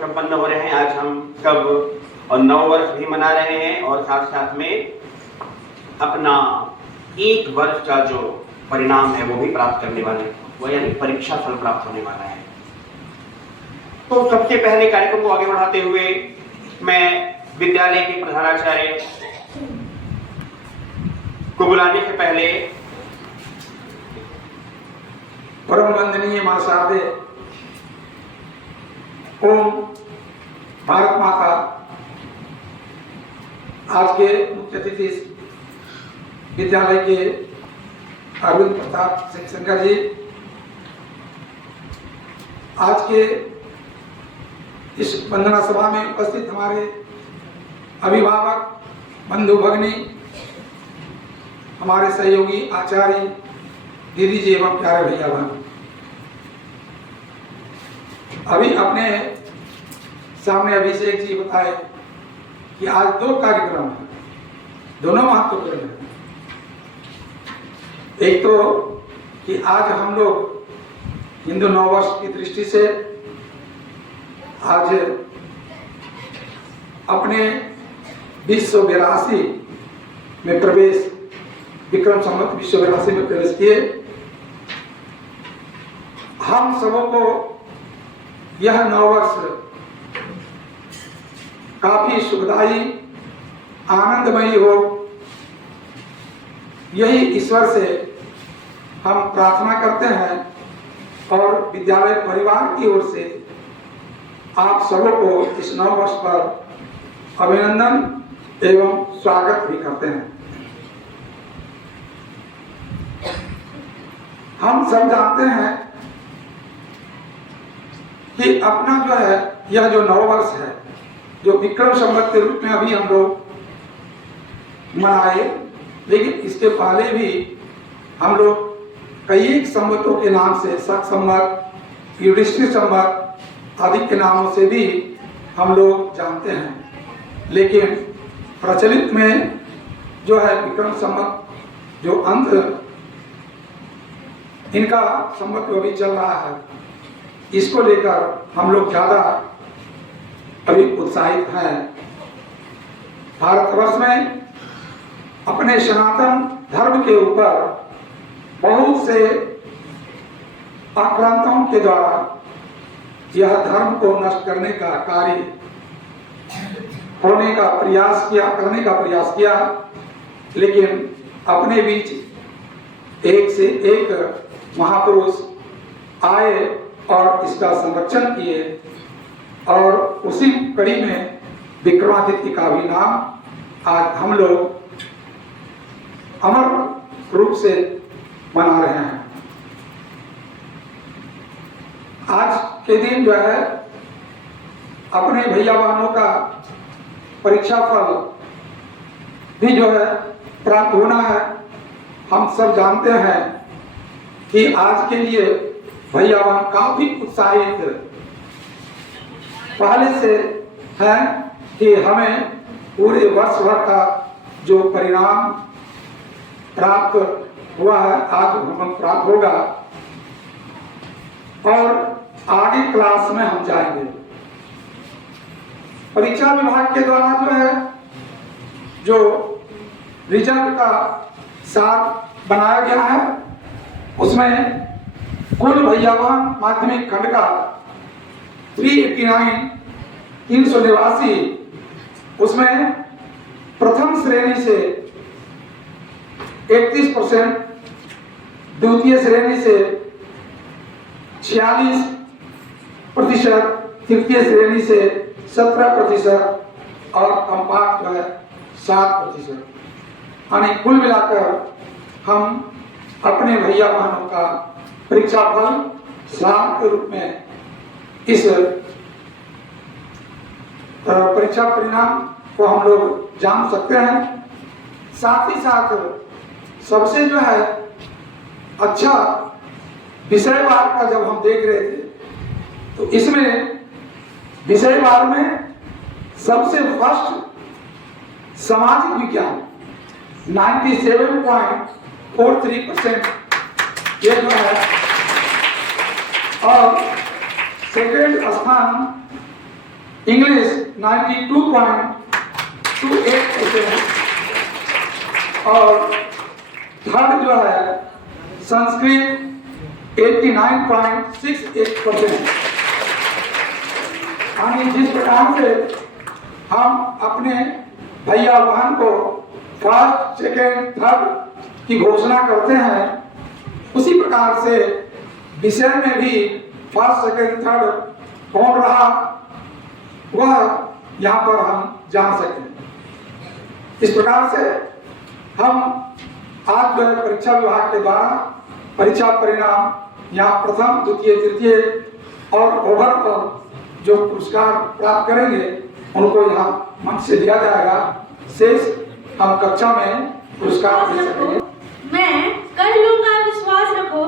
संपन्न हो रहे हैं। आज हम कब और 9 वर्ष भी मना रहे हैं और साथ साथ में अपना 1 वर्ष का जो परिणाम है वो भी प्राप्त करने वाले हैं, वो यानी परीक्षा फल प्राप्त होने वाला है। तो सबसे पहले कार्यक्रम को आगे बढ़ाते हुए मैं विद्यालय के प्रधानाचार्य को बुलाने से पहले परम वंदनीय मां शारदे ओम भारत माता आज के मुख्य अतिथि विद्यालय के अरविंद प्रताप सिंह शंकर जी, आज के इस वंदना सभा में उपस्थित हमारे अभिभावक बंधु भगिनी, हमारे सहयोगी आचार्य दीदी जी एवं प्यारे भैया बहन, अभी अपने सामने अभिषेक जी बताए कि आज 2 कार्यक्रम हैं, दोनों महत्वपूर्ण हैं। एक तो कि आज हम लोग हिंदू नववर्ष की दृष्टि से आज अपने 2082 में प्रवेश, विक्रम संवत 2082 में प्रवेश किए। हम सबों को यह नववर्ष काफी सुखदायी आनंदमयी हो, यही ईश्वर से हम प्रार्थना करते हैं और विद्यालय परिवार की ओर से आप सबों को इस नववर्ष पर अभिनंदन एवं स्वागत भी करते हैं। हम सब जानते हैं कि अपना जो है यह जो नववर्ष है, जो विक्रम संवत के रूप में अभी हम लोग मनाए, लेकिन इसके पहले भी हम लोग कई एक संवतों के नाम से शक संवत, युधिष्ठिर संवत आदि के नामों से भी हम लोग जानते हैं। लेकिन प्रचलित में जो है विक्रम संवत जो अंत इनका संवत अभी चल रहा है, इसको लेकर हम लोग ज्यादा अभी उत्साहित हैं। भारतवर्ष में अपने सनातन धर्म के ऊपर बहुत से आक्रांताओं के द्वारा यह धर्म को नष्ट करने का कार्य करने का प्रयास किया, लेकिन अपने बीच एक से एक महापुरुष आए और इसका संरक्षण किए और उसी कड़ी में विक्रमादित्य का भी नाम आज हम लोग अमर रूप से मना रहे हैं। आज के दिन जो है अपने भैया बहनों का परीक्षा फल भी जो है प्राप्त होना है। हम सब जानते हैं कि आज के लिए भैया बहन काफी उत्साहित पहले से है कि हमें पूरे वर्ष भर का जो परिणाम प्राप्त हुआ है आज हमें प्राप्त होगा और आगे क्लास में हम जाएंगे। परीक्षा विभाग के द्वारा जो है जो रिजल्ट का साथ बनाया गया है, उसमें कुल भैयावान माध्यमिक खंड का 389 उसमें प्रथम श्रेणी से 31%, द्वितीय श्रेणी से 46%, तृतीय श्रेणी से 17% और कंपार्ट जो है 7%। यानी कुल मिलाकर हम अपने भैया बहनों का परीक्षा फल स्नातक के रूप में इस परीक्षा परिणाम को हम लोग जान सकते हैं। साथ ही साथ सबसे जो है अच्छा विषयवार का जब हम देख रहे थे तो इसमें विषयवार में सबसे फर्स्ट सामाजिक विज्ञान 97.43% ये जो है और सेकेंड स्थान इंग्लिश 92.28% और थर्ड जो है संस्कृत 89.68%। यानी जिस प्रकार से हम अपने भैया बहन को फर्स्ट सेकेंड थर्ड की घोषणा करते हैं, उसी प्रकार से विषय में भी फर्स्ट सेकेंड थर्ड कौन रहा वह यहाँ पर हम जान सकें। इस प्रकार से हम आज जो है परीक्षा विभाग के द्वारा परीक्षा परिणाम यहाँ प्रथम द्वितीय तृतीय और ओवरऑल जो पुरस्कार प्राप्त करेंगे उनको यहाँ मंच से दिया जाएगा। शेष हम कक्षा में पुरस्कार दे सकेंगे। मैं कर लूंगा विश्वास रखो,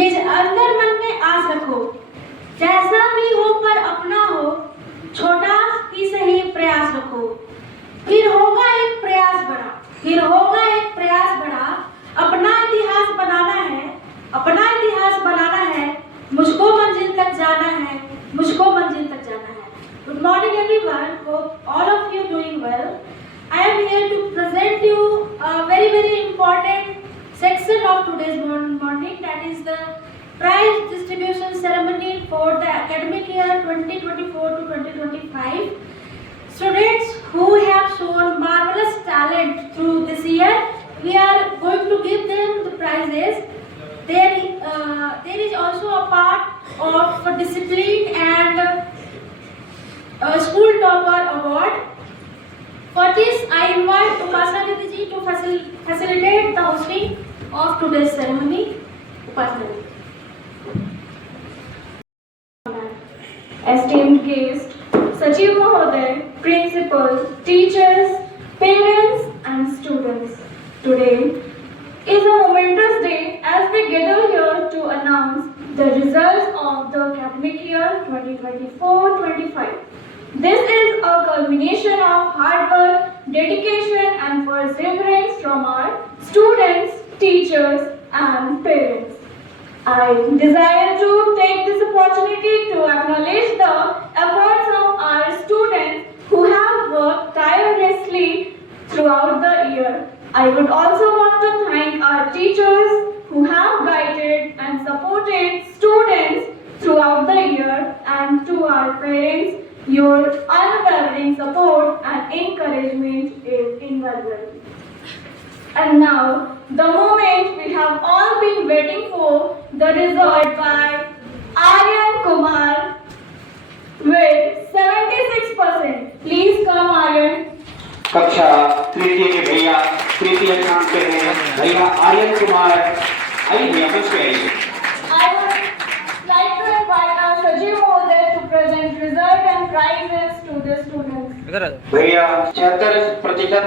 निज अंदर मन में आस रखो, जैसा भी हो पर अपना हो, छोटा ही सही प्रयास रखो। फिर होगा एक प्रयास बड़ा, फिर होगा एक प्रयास बड़ा, अपना इतिहास बनाना है, अपना इतिहास बनाना है, मुझको मंजिल तक जाना है, मुझको मंजिल तक जाना है। Good morning everyone, hope all of you doing well. I am here to present you a very important section of today's morning, that is the prize distribution ceremony for the academic year 2024 to 2025. Students who have shown marvelous talent through this year, we are going to give them the prizes. There is also a part of discipline and school topper award. For this, I invite Upasana Didi ji to facilitate the hosting of today's ceremony. Upasana Didi. Esteemed guest, Sachiv Mahoday, principals, teachers, parents and students. Today is a momentous day as we gather here to announce the results of the academic year 2024-25. This is a culmination of hard work, dedication and perseverance from our students, teachers and parents. I desire to take this opportunity to acknowledge the efforts of our students who have worked tirelessly throughout the year. I would also want to thank our teachers who have guided and supported students throughout the year, and to our parents, your unwavering support and encouragement is invaluable. And now, the moment we have all been waiting for, the result by Aryan Kumar with 76%. Please come, Aryan. कक्षा तृतीय के भैया तृतीय स्थान पे हैं भैया आर्यन कुमार। आइए भैया मंच पे आइए। I would like to invite our Sajiv Mahoday to present result and prizes to the students. भैया 76%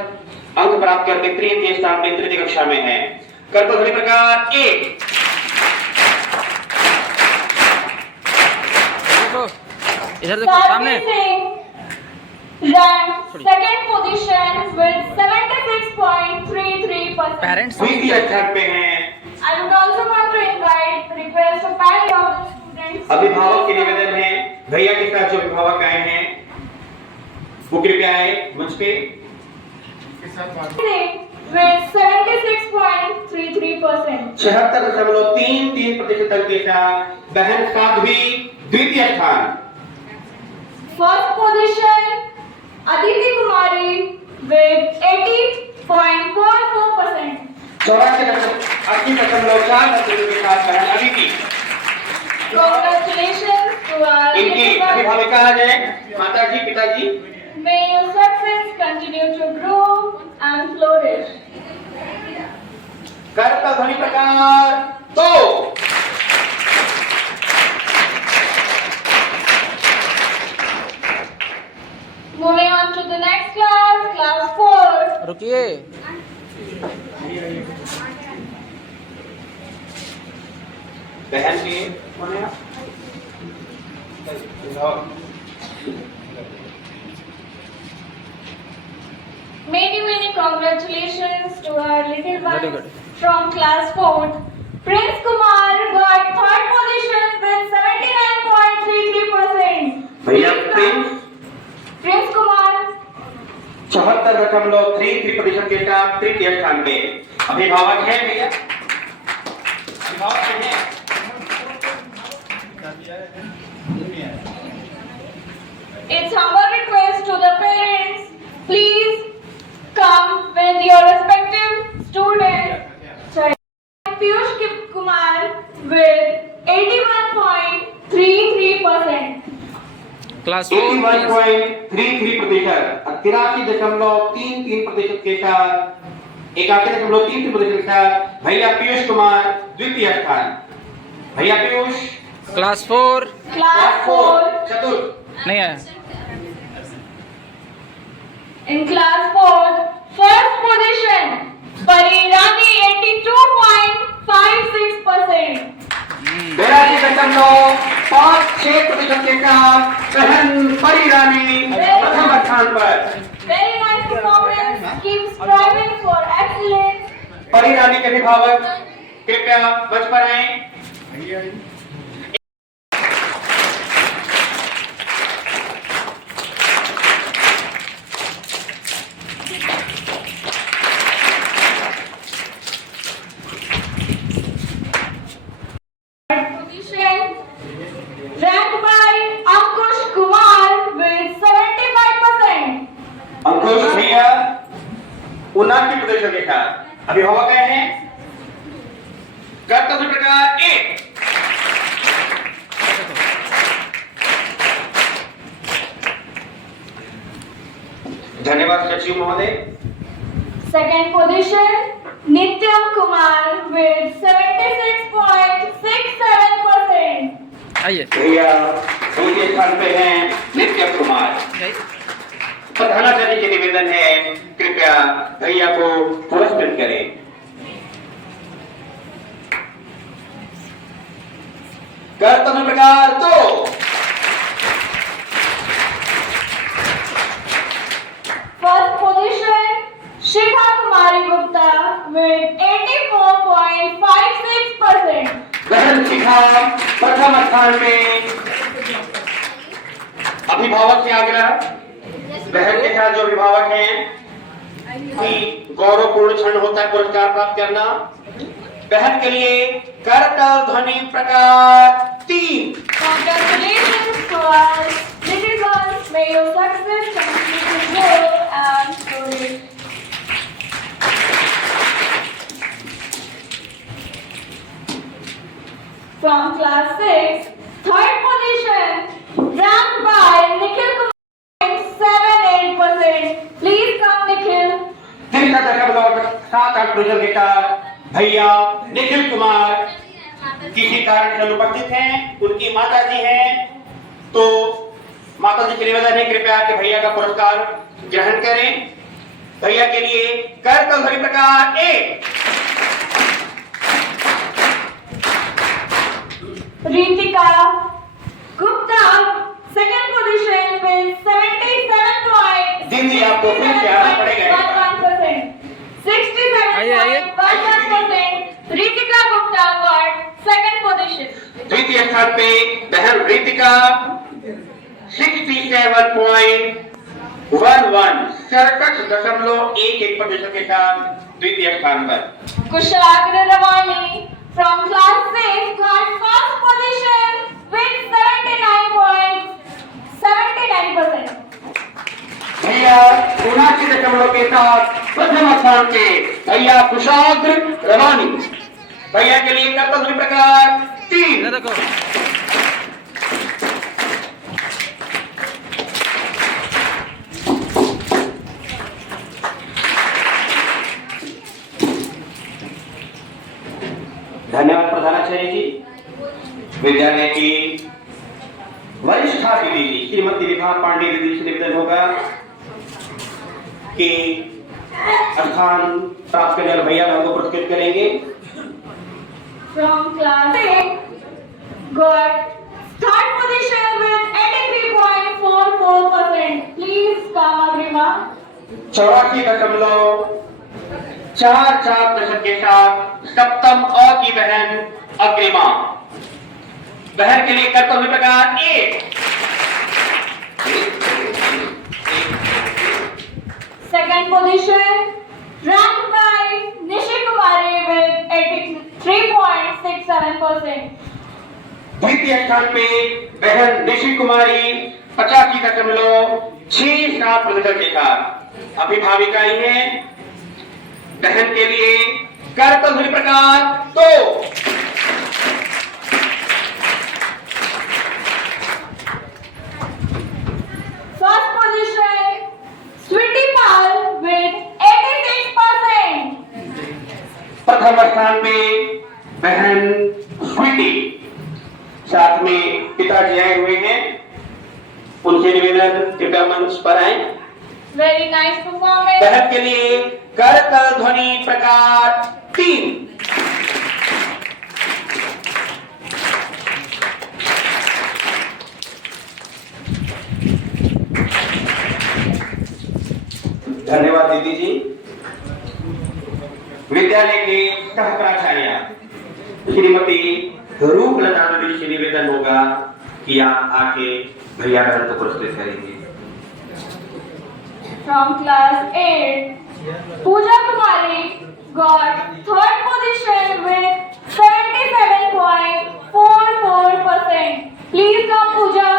अंक प्राप्त करके तृतीय स्थान पे तृतीय कक्षा में है। कर्तव्य प्रकार 1। इधर देखो सामने। Ranked second position with 76.33%. Parents द्वितीय स्थान पे हैं। I would also want to invite request of parents of the students. अभिभावक के निवेदन है भैया के साथ जो अभिभावक आए हैं वो कृपया आए मंच पे। With 76.33%. 76.33% अंक के साथ बहन साध्वी द्वितीय स्थान। First position Aditi Kumari with 80.44%. 80.4% के साथ बहन अदिति। Congratulations to our इनकी little one. अभिभाविका आ जाए माताजी पिताजी। May your success continue to grow and flourish. करता ध्वनि प्रकार 2। Moving on to the next class, class 4. रुकिए। बहन के कौन है आप? Many congratulations to our little Very one good. from class 4. Prince Kumar got third position with 79.33%. भैया प्रिंस 71.33% के साथ तृतीय स्थान पे। अभिभावक हैं भैया, अभिभावक हैं। It's humble request to the parents, please come with your respective student. Piyush Kumar with 81.33%. Class 81.33%, 83.33% के साथ 81.33% के साथ भैया पीयूष कुमार द्वितीय स्थान। भैया पीयूष क्लास 4 Class 4. चतुर्थ। नहीं है। In class 4, first position, Parirani 82.56%. 82.56% के साथ बहन परिरानी प्रथम स्थान पर। Very nice performance. Keep striving for excellence. परिरानी के अभिभावक कृपया मंच पर आएं। Position ranked by Ankush Kumar with 75%. अंकुश भैया 79% के साथ अभिभावक आए हैं। कर्तव्य प्रकार 1। धन्यवाद सचिव महोदय। Second position, Nityam Kumar with 76.67%. आइए भैया दूसरे स्थान पे हैं नित्य कुमार। प्रधानाचार्य जी के निवेदन है कृपया भैया को पुरस्कृत करें। कर्तव्य प्रकार 2। First position, Shikha Kumari Gupta with 84.56%. बहन शिखा प्रथम स्थान पे। अभिभावक से आग्रह, बहन के साथ जो अभिभावक हैं कि गौरवपूर्ण क्षण होता है पुरस्कार प्राप्त करना। बहन के लिए करताल ध्वनि प्रकार 3। Congratulations to our little girls. May your success continue to grow and flourish. From class 6, third position, ranked by Nikhil Kumar, 78%. Please come, Nikhil. 3.78% के साथ भैया निखिल कुमार किसी कारण से अनुपस्थित हैं। उनकी माता जी हैं, तो माता जी के निवेदन है कृपया के भैया का पुरस्कार ग्रहण करें। भैया के लिए करतल ध्वनि प्रकार 1। Ritika Gupta, second position with 77.11%. दीदी आपको फिर से आना पड़ेगा। 67.11%. Ritika Gupta got second position. द्वितीय स्थान पे बहन रितिका 67.11% के साथ द्वितीय स्थान पर। Kushagra Ravani from class 6 got first position with 79.79%. भैया 79 के साथ प्रथम स्थान पे भैया कुशाग्र रवानी। भैया के लिए कर्तव्य प्रकार 3। देखो धन्यवाद प्रधानाचार्य जी। विद्यालय की वरिष्ठ दीदी श्रीमती विभा पांडे दीदी से निवेदन होगा कि स्थान प्राप्त करने वाले भैया को पुरस्कृत करेंगे। From class 8 got third position with 83.44%. Please come, Agrima. 84.44% के साथ सप्तम अ की बहन अग्रिमा। बहन के लिए कर्तव्य प्रकार 1। Second Second position, ranked by Nishi Kumari with 83.67%. द्वितीय स्थान पे बहन निशि कुमारी 85.67% के साथ। अभिभाविकाएं हैं, बहन के लिए करतल ध्वनि प्रकार 2। First position, Sweetie Pal with 86%. प्रथम स्थान पे बहन स्वीटी, साथ में पिताजी आए हुए हैं, उनसे निवेदन कृपया मंच पर आए। Very nice performance. बहन के लिए करतल ध्वनि प्रकार 3। धन्यवाद दीदी जी। विद्यालय के सह प्राचार्य श्रीमती रूपलता दीदी से निवेदन होगा कि आप आके भैया ग्रंथ पुरस्कृत करेंगे। From class 8, Pooja Kumari got third position with 77.44%. Please come, Pooja.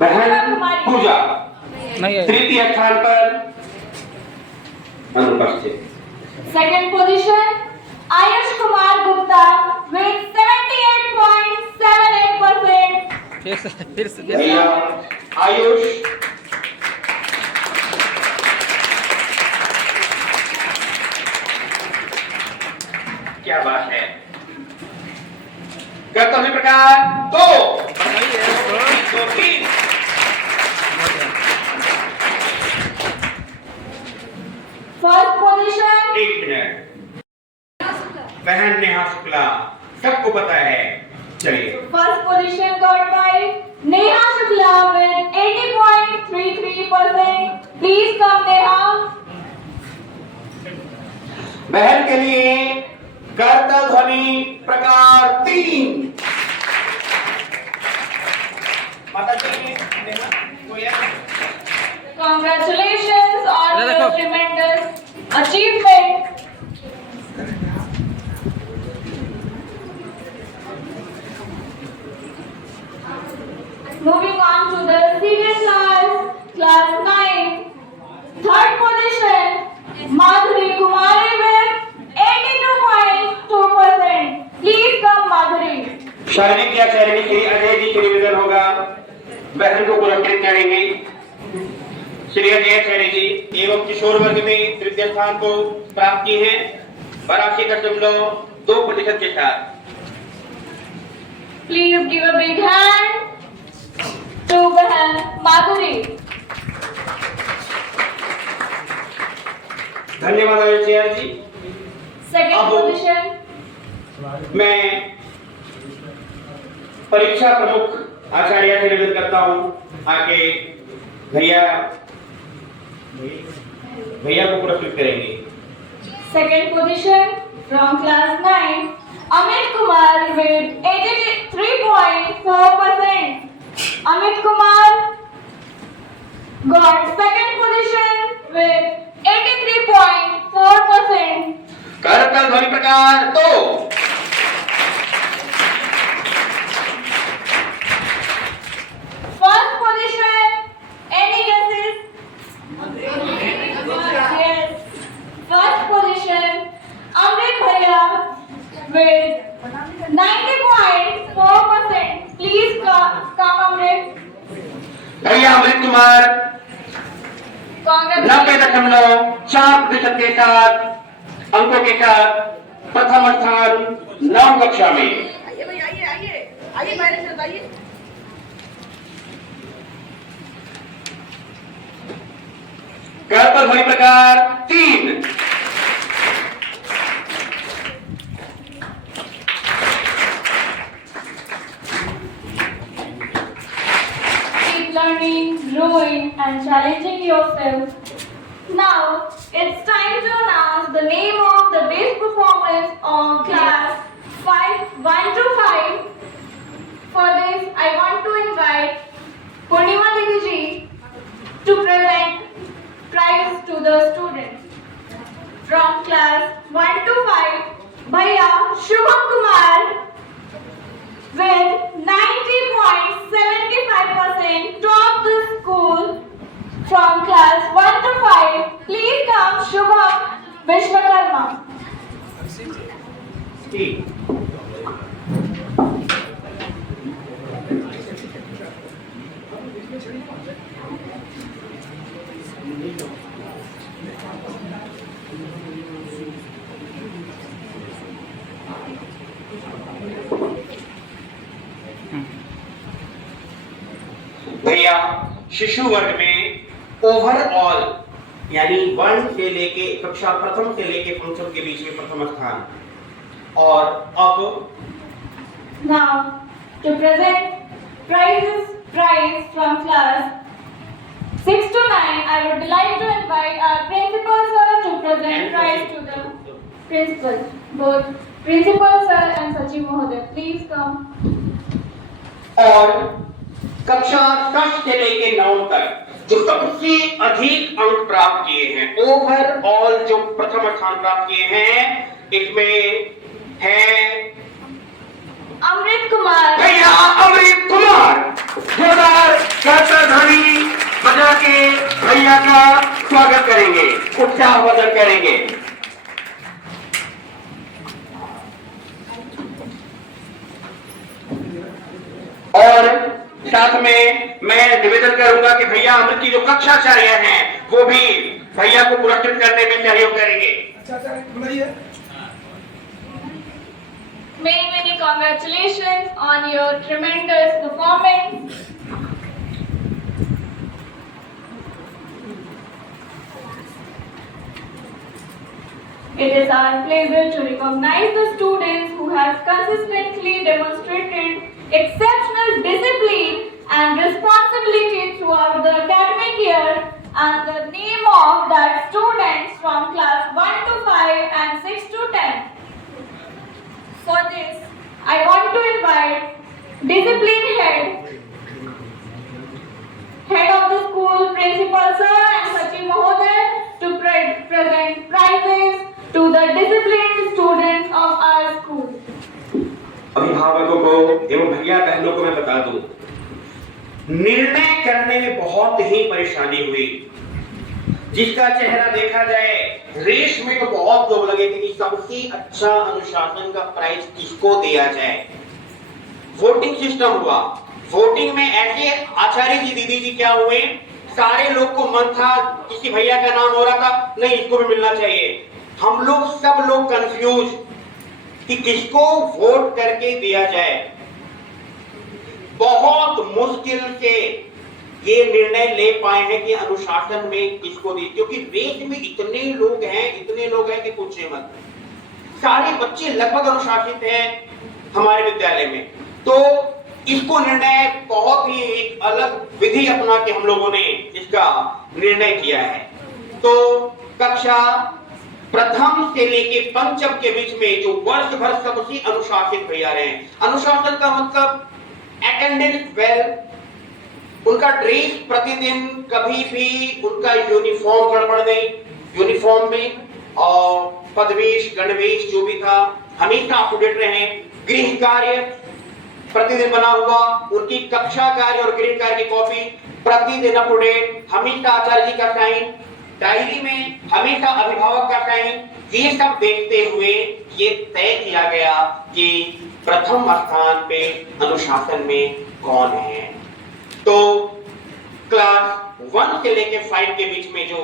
बहन पूजा नहीं है। तृतीय स्थान पर अनुपस्थित। Second position, Ayush Kumar Gupta with 78.78%. फिर से भैया आयुष क्या बात है। कर्तव्य प्रकार 2 3। First position, एक मिनट, बहन नेहा शुक्ला, सबको पता है। चलिए first position got by Neha Shukla with 80.33%. Please come, Neha. बहन के लिए करतल ध्वनि प्रकार 3। माता जी नेहा कोई है? Congratulations on Brother, your come. tremendous achievement. Moving on to the senior class, class 9. Third position, Madhuri Kumari with 82.2%. Please come, Madhuri. शारीरिक या शारीरिक श्री अजय जी से निवेदन होगा, बहन को पुरस्कृत करेंगे। श्री अजय शैरी जी एवं किशोर वर्ग में तृतीय स्थान को प्राप्त किए हैं 82.2% के साथ। Please give a big hand to Madhuri. धन्यवाद आचार्य जी। Second अब- position, मैं परीक्षा प्रमुख आचार्य से निवेदन करता हूं, आके भैया को पुरस्कृत करेंगे। second position from class 9, Amit Kumar with 83.4%. Amit Kumar got second position with 83.4%. करतल ध्वनि प्रकार 2। First position, any guesses? Yes. First position, Amrit Bhaiya with 90.4%. Please come Amrit. भैया अमृत कुमार Congratulations. 90.4% के साथ अंकों के साथ प्रथम स्थान 9 कक्षा में। आइए भाई आइए आइए आइए मेरे साथ आइए। करतल ध्वनि प्रकार 3। Keep learning, growing, and challenging yourself. Now, it's time to announce the name of the best performance of class 1 to 5. For this, I want to invite Purnima Didi ji to present prize to the students. class 1 to 5, Bhaiya Shubham Kumar with 90.75% topped the school from class 1 to 5. Please come Shubham Vishwakarma. ठीक। भैया शिशु वर्ग में overall यानी 1 से लेके कक्षा प्रथम से लेके पंचम के बीच में प्रथम स्थान, और अब Now to present prize from class 6 to 9, I would like to invite our principal sir to present prize to the principal. Both principal sir and Sachiv Mohoday, please come. और कक्षा 10 से लेके 9 तक जो सबसे अधिक अंक प्राप्त किए हैं, ओवरऑल जो प्रथम स्थान प्राप्त किए हैं, इसमें है Amrit Kumar. भैया अमृत कुमार। जोरदार ध्वनि बजा के भैया का स्वागत करेंगे, उत्साहवर्धन करेंगे। और साथ में मैं निवेदन करूंगा कि भैया अमृत की जो कक्षाचार्य हैं वो भी भैया को पुरस्कृत करने में सहयोग करेंगे। Many, many congratulations on your tremendous performance. It is our pleasure to recognize the students who have consistently demonstrated exceptional discipline and responsibility throughout the academic year, and the name of that students from class 1 to 5 and 6 to 10. For this, I want to invite discipline head of the school, Principal Sir and Sachiv Mohoday to present prizes to the disciplined students of our school. अभिभावकों को एवं भैया बहनों को मैं बता दूं, निर्णय करने में बहुत ही परेशानी हुई। जिसका चेहरा देखा जाए, रेस में तो बहुत लोग लगे थे कि सबसे अच्छा अनुशासन का प्राइज किसको दिया जाए। वोटिंग सिस्टम हुआ, वोटिंग में ऐसे आचार्य जी दीदी जी क्या हुए, सारे लोग को मन था, किसी भैया का नाम हो रहा था, नहीं इसको भी मिलना चाहिए। हम लोग सब लोग कंफ्यूज कि किसको वोट करके दिया जाए। बहुत मुश्किल से ये निर्णय ले पाए हैं कि अनुशासन में किसको दी, क्योंकि रेस में इतने लोग हैं कि पूछे मत। सारे बच्चे लगभग अनुशासित हैं हमारे विद्यालय में, तो इसको निर्णय बहुत ही एक अलग विधि अपना के हम लोगों ने इसका निर्णय किया है। तो कक्षा प्रथम से लेके पंचम के बीच में जो वर्ष भर सबसे अनुशासित भैया रहे, अनुशासन का मतलब अटेंडेंस वेल, उनका ड्रेस प्रतिदिन कभी भी उनका यूनिफॉर्म गड़बड़ नहीं, यूनिफॉर्म में और पदवेश गणवेश जो भी था हमेशा अप टू डेट रहे। गृह कार्य प्रतिदिन बना हुआ, उनकी कक्षा कार्य और गृह कार्य की कॉपी प्रतिदिन अप टू डेट, हमेशा आचार्य जी का साइन, डायरी में हमेशा अभिभावक का साइन। ये सब देखते हुए ये तय किया गया कि प्रथम स्थान पे अनुशासन में कौन है। तो क्लास 1 से लेके 5 के बीच में जो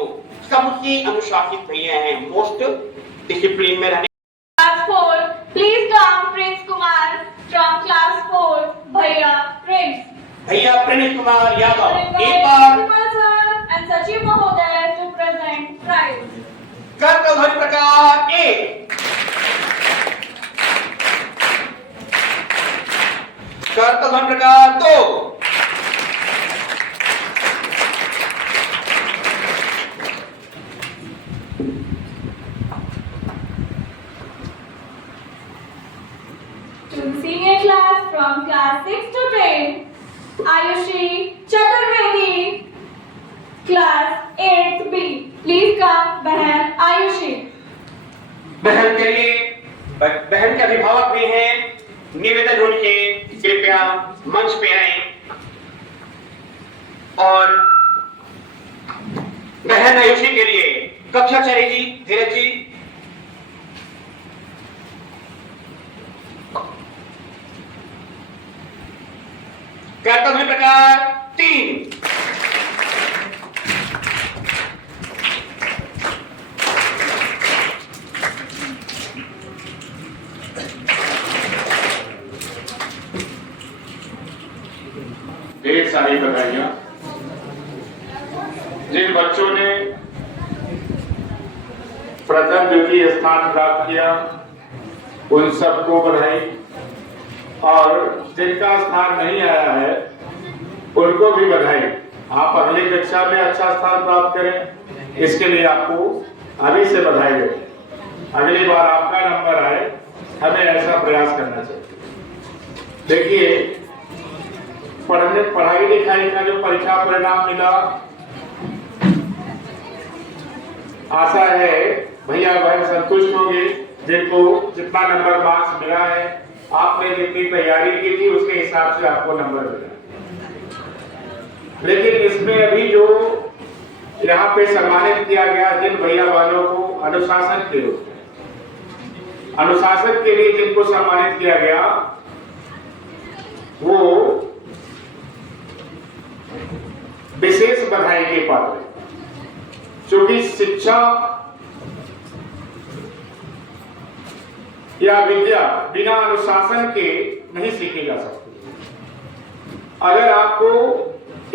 सबसे अनुशासित भैया हैं, मोस्ट डिसिप्लिन में रहने। Class 4, please come Prince Kumar from class 4, Bhaiya Prince. भैया प्रिंस कुमार यादव I एक invite bar Principal Sir and Sachiv Mohoday to present prize. कर्तव्य प्रकार 1, कर्तव्य प्रकार 2, To the senior class from class 6 to 10, Ayushi Chaturvedi, class 8th B. Please come, Bahan Ayushi. बहन के लिए बहन के अभिभावक भी हैं, निवेदन उनके कृपया मंच पे आए और बहन आयुषी के लिए कक्षाचार्य जी, धीरज जी, कर्तव्य प्रकार 3। ढेर सारी बधाइयां। जिन बच्चों ने प्रथम द्वितीय स्थान प्राप्त किया उन सबको बधाई, और जिनका स्थान नहीं आया है उनको भी बधाई। आप अगली कक्षा में अच्छा स्थान प्राप्त करें, इसके लिए आपको अभी से बधाई दें। अगली बार आपका नंबर आए, हमें ऐसा प्रयास करना चाहिए। देखिए, पढ़ाई लिखाई का जो परीक्षा परिणाम मिला, आशा है भैया बहन संतुष्ट होंगे। जिनको जितना नंबर मार्क्स मिला है, आपने जितनी तैयारी की थी उसके हिसाब से आपको नंबर मिला। लेकिन इसमें अभी जो यहाँ पे सम्मानित किया गया जिन भैया बहनों को अनुशासन के रूप में, अनुशासन के लिए जिनको सम्मानित किया गया, वो विशेष बधाई के पात्र, क्योंकि शिक्षा या विद्या बिना अनुशासन के नहीं सीखी जा सकती। अगर आपको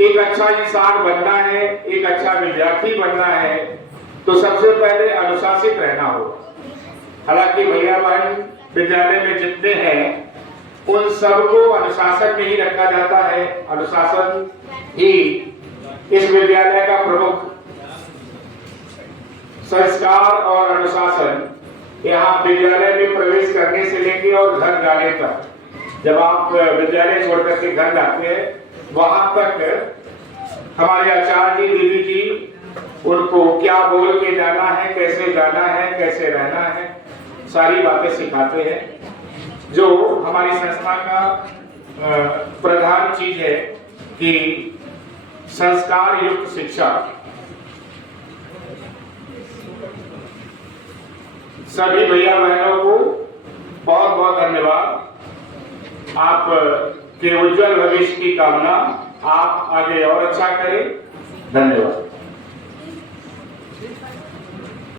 एक अच्छा इंसान बनना है, एक अच्छा विद्यार्थी बनना है, तो सबसे पहले अनुशासित रहना होगा। हालांकि भैया बहन विद्यालय में जितने हैं उन सबको अनुशासन में ही रखा जाता है। अनुशासन ही इस विद्यालय का प्रमुख संस्कार और अनुशासन यहाँ विद्यालय में प्रवेश करने से लेकर और घर जाने तक, जब आप विद्यालय छोड़कर के घर जाते हैं, वहां तक हमारे आचार्य जी, दीदी जी उनको क्या बोल के जाना है, कैसे जाना है, कैसे रहना है, सारी बातें सिखाते हैं। जो हमारी संस्था का प्रधान चीज है कि संस्कार युक्त शिक्षा। सभी भैया बहनों को बहुत बहुत धन्यवाद। आप के उज्जवल भविष्य की कामना। आप आगे और अच्छा करें। धन्यवाद।